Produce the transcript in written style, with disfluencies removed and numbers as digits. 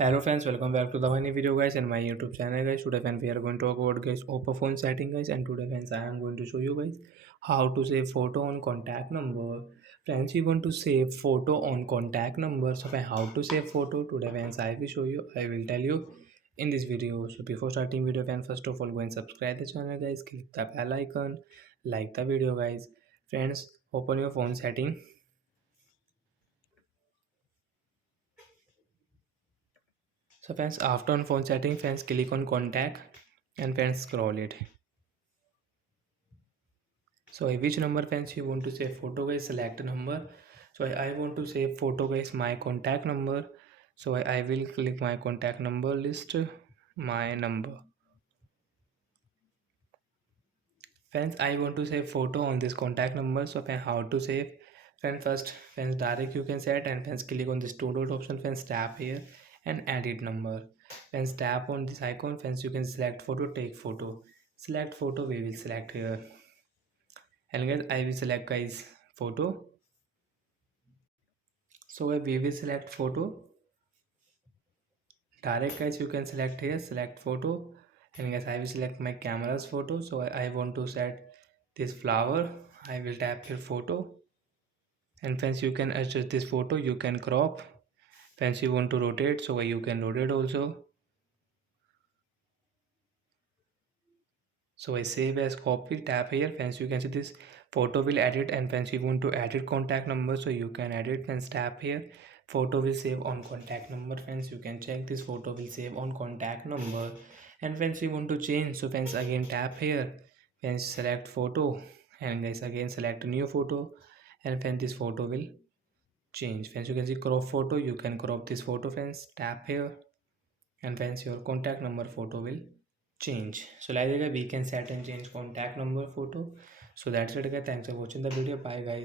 Hello friends, welcome back to the funny video guys and my YouTube channel guys. Today friends we are going to talk about guys oppo phone setting guys, and today friends I am going to show you guys how to save photo on contact number. Friends, we want to save photo on contact number. So friends, how to save photo today friends I will show you. I will tell you in this video. So before starting video friends, first of all go and subscribe the channel guys, click the bell icon, like the video guys. Friends, open your phone setting. So friends, after on phone setting friends, click on contact and friends scroll it. So which number friends you want to save photo guys, select number. So I want to save photo guys my contact number. So I will click my contact number list, my number. Friends, I want to save photo on this contact number. So friends, how to save? Friends, first friends direct you can set, and friends click on this two dot option, friends tap here and edit number. Friends tap on this icon, friends you can select photo, take photo. Select photo, we will select here. And guys I will select guys photo. So we will select photo. Direct guys you can select here, select photo. And guys I will select my camera's photo. So I want to set this flower. I will tap here photo. And friends you can adjust this photo, you can crop. Friends you want to rotate, so you can rotate also. So I save as copy, tap here. Friends you can see this photo will edit, and friends you want to edit contact number, so you can edit. Friends tap here, photo will save on contact number. Friends you can check this photo will save on contact number. And friends you want to change, so friends again tap here. Friends select photo, and guys again select new photo. And friends this photo will change. Friends you can see crop photo, you can crop this photo. Friends tap here, and friends your contact number photo will change. So like that we can set and change contact number photo. So that's it guys, thanks for watching the video, bye guys.